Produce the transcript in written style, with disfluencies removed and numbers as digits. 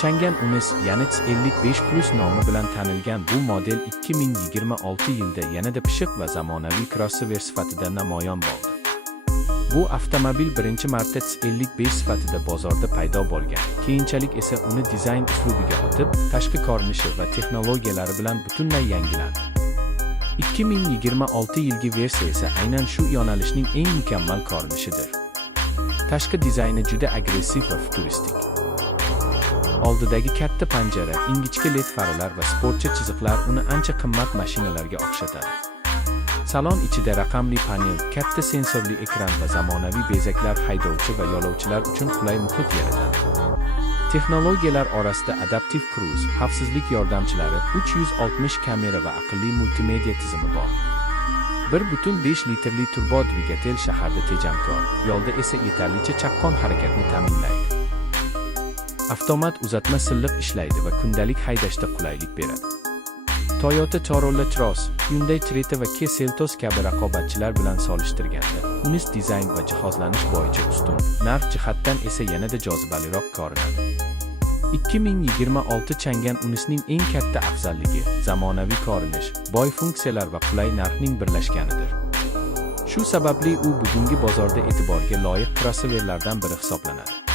Chang'an Unis Yandex 55 Plus nomi bilan tanilgan bu model 2026 yilda yanada pishiq va zamonaviy crossover sifatida namoyon bo'ldi. Bu avtomobil birinchi marta X55 sifatida bozorda paydo bo'lgan. Keyinchalik esa uni dizayn uslubiga o'tib, tashqi ko'rinishi va texnologiyalari bilan butunlay yangilandi. 2026 yilgi versiya esa aynan shu yo'nalishning eng mukammal ko'rinishidir. Tashqi dizayni juda agressiv va futuristik. Oldidagi katta panjara, ingichka LED farlar va sportcha chiziqlar uni ancha qimmat mashinalarga o'xshatadi. Salon ichida raqamli panel, katta sensorli ekran va zamonaviy bezaklar haydovchi va yo'lovchilar uchun qulay muhit yaratadi. Texnologiyalar orasida Adaptive Cruise, xavfsizlik yordamchilari, 360 kamera va aqlli multimedia tizimi bor. 1.5 litrli turbo dvigatel shaharda tejamkor, yo'lda esa yetarlicha chaqqon harakatni ta'minlaydi. Avtomat uzatma silliq ishlaydi va kundalik haydashda qulaylik beradi. Toyota Corolla Cross, Hyundai Creta va Kia Seltos kabi raqobatchilar bilan solishtirganda, Unis dizayn va jihozlanish bo'yicha ustun, narx jihatdan esa yanada jozibaliroq ko'rinadi. 2026 Chang'an Unisning eng katta afzalligi zamonaviy ko'rinish, boy funksiyalar va qulay narxning birlashganidir. Shu sababli u bugungi bozorda e'tiborga loyiq crossoverlardan biri hisoblanadi.